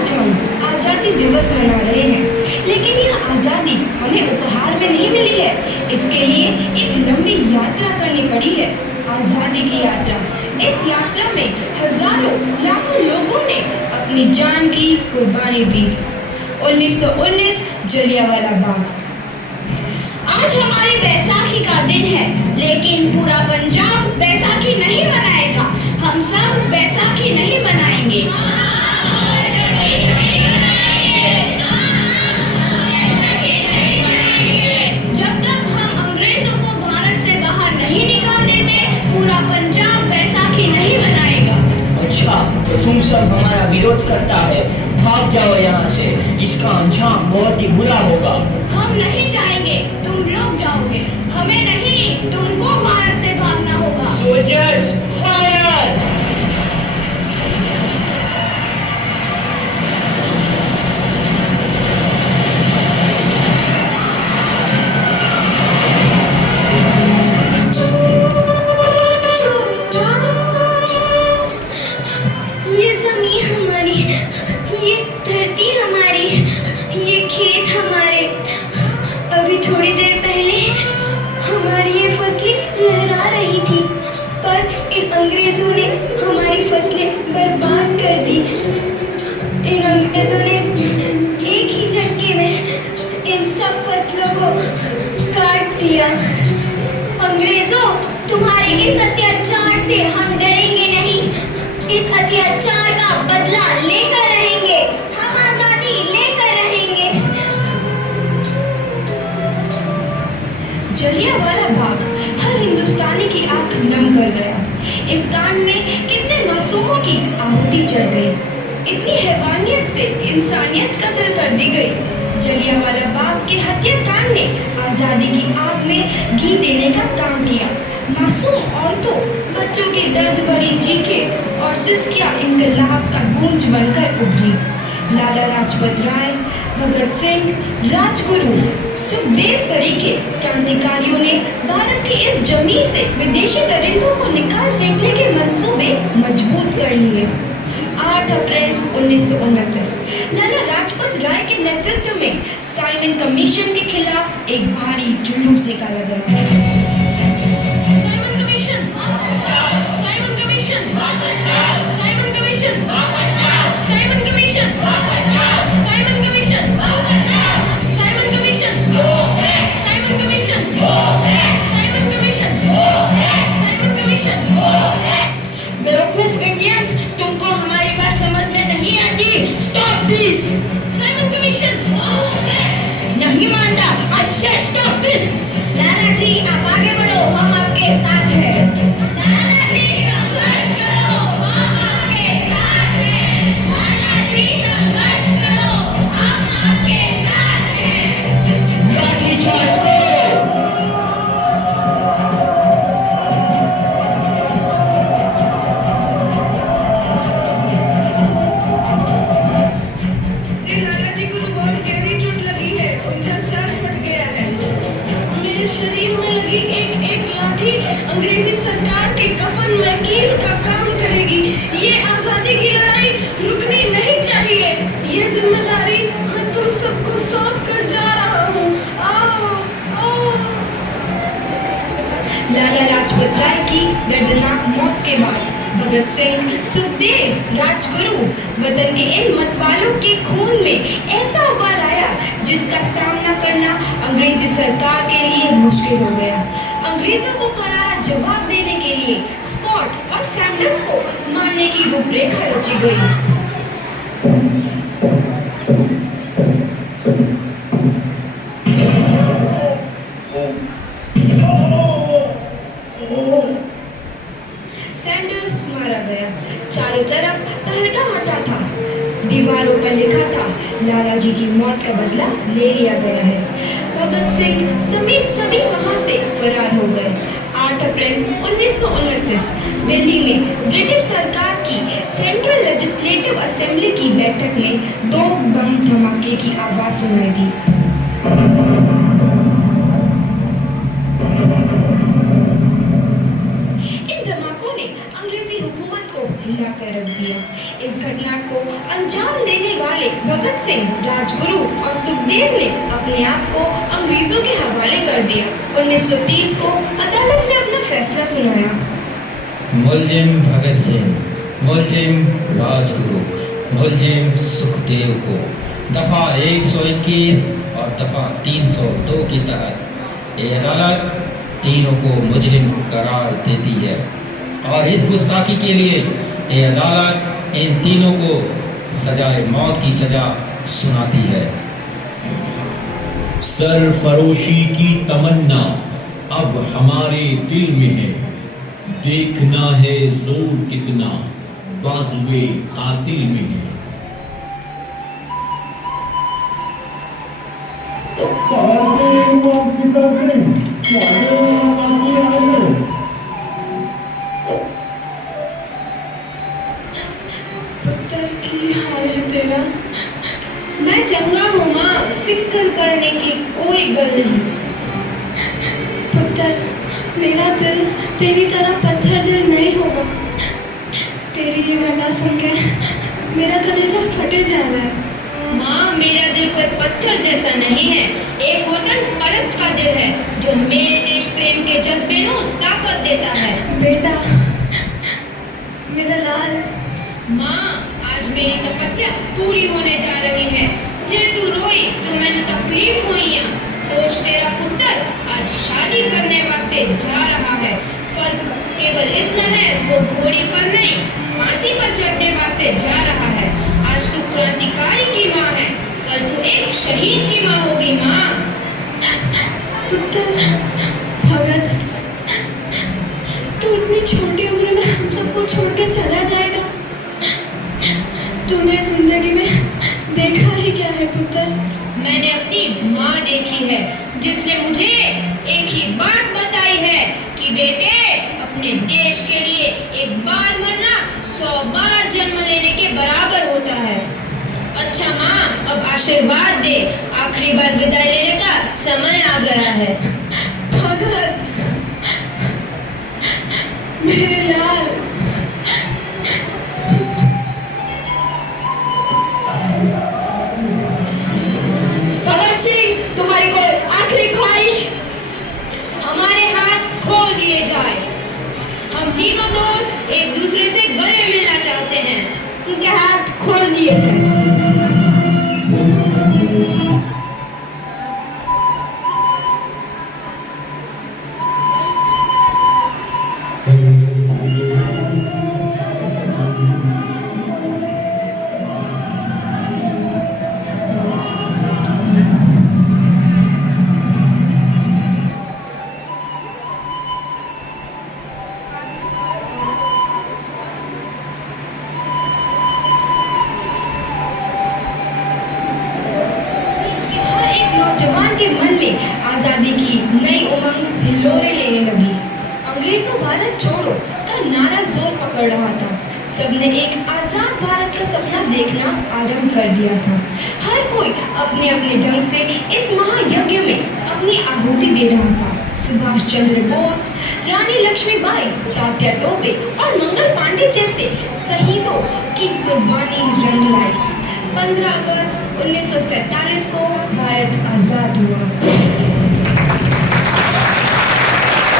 आज हम आज़ादी दिवस मना रहे हैं, लेकिन यह आज़ादी हमें उपहार में नहीं मिली है। इसके लिए एक लंबी यात्रा करनी पड़ी है, आज़ादी की यात्रा। इस यात्रा में हजारों लाखों लोगों ने अपनी जान की कुर्बानी दी। 1919 जलियांवाला बाग। आज हमारी बैसाखी का दिन है, लेकिन पूरा पंजाब बैसाखी नहीं मनाएगा। हम सब बैसाखी नहीं मनाएंगे। जब तक हम अंग्रेजों को भारत से बाहर नहीं निकाल देते, पूरा पंजाब बैसाखी नहीं मनाएगा। अच्छा, तो तुम सब हमारा विरोध करता है, भाग जाओ यहाँ से। इसका अंजाम बहुत ही बुरा होगा। हम नहीं जाएंगे, तुम लोग जाओगे। हमें नहीं, तुमको भारत से भागना होगा। Soldiers fire! ये जमीन हमारी, ये धरती हमारी, ये खेत हमारे। अभी थोड़ी देर पहले हमारी ये फसलें लहरा रही थी, पर इन अंग्रेजों ने हमारी फसलें बर्बाद कर दी। इन अंग्रेजों ने एक ही झटके में इन सब फसलों को काट दिया। अंग्रेजों, तुम्हारे इस अत्याचार से हम डरेंगे नहीं। इस अत्याचार का बदला लेकर रहेंगे। हम आजादी लेकर रहेंगे। जलियांवाला बाग हर हिंदुस्तानी की आंख नम कर गया। इस कांड में कितने मासूमों की आहुति चढ़ गई, इतनी हैवानियत से इंसानियत कत्ल कर दी गई। जलियांवाला बाग के हत्याकांड ने आज़ादी की आग में घी देने का काम किया। मासूम औरतों, बच्चों की दर्द भरी चीखें और सिसकियां इनकलाब का गूंज बनकर उभरी। लाला लाजपत राय, भगत सिंह, राजगुरु, सुखदेव सरीखे क्रांतिकारियों ने भारत की इस जमीन से विदेशी दरिंदों को निकाल फेंकने के मंसूबे मजबूत कर लिए। 8 अप्रैल 1929 लाला लाजपत राय के नेतृत्व में साइमन कमीशन के खिलाफ एक भारी जुलूस निकाला गया। Simon commission, Simon commission, Simon commission, Simon commission, Simon commission, Simon commission, Simon commission, Simon commission, Simon commission. बेवकूफ इंडियंस, तुमको हमारी बात समझ में नहीं आती। Stop this. साइमन कमीशन नहीं मानता। आई से स्टॉप दिस। लाला जी, आप आगे बढ़ो, हम आपके साथ हैं। लाला जी, संघर्ष करो, हम आपके साथ हैं। लाला जी, संघर्ष करो, हम आपके साथ हैं। लाठी चार्ज करो! लाला जी को तो बहुत गहरी चोट लगी है, उनका सर फट गया है। मेरे शरीर में लगी एक एक लाठी अंग्रेजी सरकार के कफन में कील का काम करेगी। ये आजादी की लड़ाई रुकनी नहीं चाहिए। ये जिम्मेदारी मैं तुम सबको सौंप कर जा रहा हूँ। लाला लाजपत राय की दर्दनाक मौत के बाद भगत सिंह, सुखदेव, राजगुरु वतन के इन मतवालों के खून में ऐसा उबाल आया जिसका सामना करना अंग्रेजी सरकार के लिए मुश्किल हो गया। अंग्रेजों को करारा जवाब देने के लिए स्कॉट और सैंडर्स को मारने की रूपरेखा रची गई। सैंडर्स मारा गया। चारों तरफ तहलका मचा था। दीवारों पर लिखा था, लाला जी की मौत का बदला ले लिया गया है। भगत सिंह समेत सभी वहां से फरार हो गए। 8 अप्रैल 1929 दिल्ली में ब्रिटिश सरकार की सेंट्रल लेजिस्लेटिव असेंबली की बैठक में 2 बम धमाके की आवाज सुनाई दी। इन धमाकों ने अंग्रेजी हुकूमत को हिला कर रख दिया। इस घटना को अंजाम देने वाले भगत सिंह, राजगुरु और सुखदेव ने अपने आप को अंग्रेजों के हवाले कर दिया। 1930 को अदालत ने अपना फैसला सुनाया। मुलजिम भगत सिंह, मुलजिम राजगुरु, मुलजिम सुखदेव को दफा 121 और दफा 302 के तहत ये अदालत तीनों को मुजरिम करार देती है और इस गुस्ताखी के लिए ये अदालत इन तीनों को सजाए मौत की सजा सुनाती है। सरफरोशी की तमन्ना अब हमारे दिल में है, देखना है जोर कितना बाजुए कातिल में है। पुत्र की हाल है तेरा। मैं चंगा हूँ माँ, फिक्र करने की कोई गल नहीं। पुत्र, मेरा दिल तेरी तरह पत्थर दिल नहीं होगा। तेरी ये गल्ला सुन के मेरा कलेजा फटे जा रहा है। माँ, मेरा दिल कोई पत्थर जैसा नहीं है, एक वतन परस्त का दिल है जो मेरे देश प्रेम के जज्बे को ताकत देता है। बेटा, मेरा लाल। माँ, आज मेरी तपस्या पूरी होने जा रही है। जे तू रोई तो मैंने तकलीफ हुई है। सोच, तेरा पुत्र आज शादी करने वास्ते जा रहा है। फर्क केवल इतना है, वो घोड़ी पर नहीं फांसी पर चढ़ने वास्ते जा रहा है। आज तू क्रांतिकारी की माँ है, कल तू एक शहीद की माँ होगी। माँ। पुत्र भगत, तू इतनी छोटी उम्र में हम सबको छोड़ के चला जाएगा। तूने जिंदगी में देखा ही क्या है पुत्र? मैंने अपनी माँ देखी है, जिसने मुझे एक ही बात बताई है कि बेटे, अपने देश के लिए एक बार मरना 100 बार जन्म लेने के बराबर होता है। अच्छा माँ, अब आशीर्वाद दे, आखिरी बार विदाई लेने का समय आ गया है। भगत, मेरे लाल। भगत सिंह, तुम्हारी कोई आखिरी ख्वाहिश? हमारे हाथ खोल दिए जाए। हम तीनों दोस्त एक दूसरे से गले मिलना चाहते हैं। उनके हाथ खोल दिए जाए। नौजवान के मन में आजादी की नई उमंग हिलोरे लेने लगी। अंग्रेजों भारत छोड़ो का नारा जोर पकड़ रहा था। सबने एक आजाद भारत का सपना देखना आरंभ कर दिया था। हर कोई अपने अपने ढंग से इस महायज्ञ में अपनी आहुति दे रहा था। सुभाष चंद्र बोस, रानी लक्ष्मीबाई, तात्या टोपे और मंगल पांडे जैसे शहीदों की कुर्बानी रंग लाई। 15 अगस्त 1947 को भारत आजाद हुआ।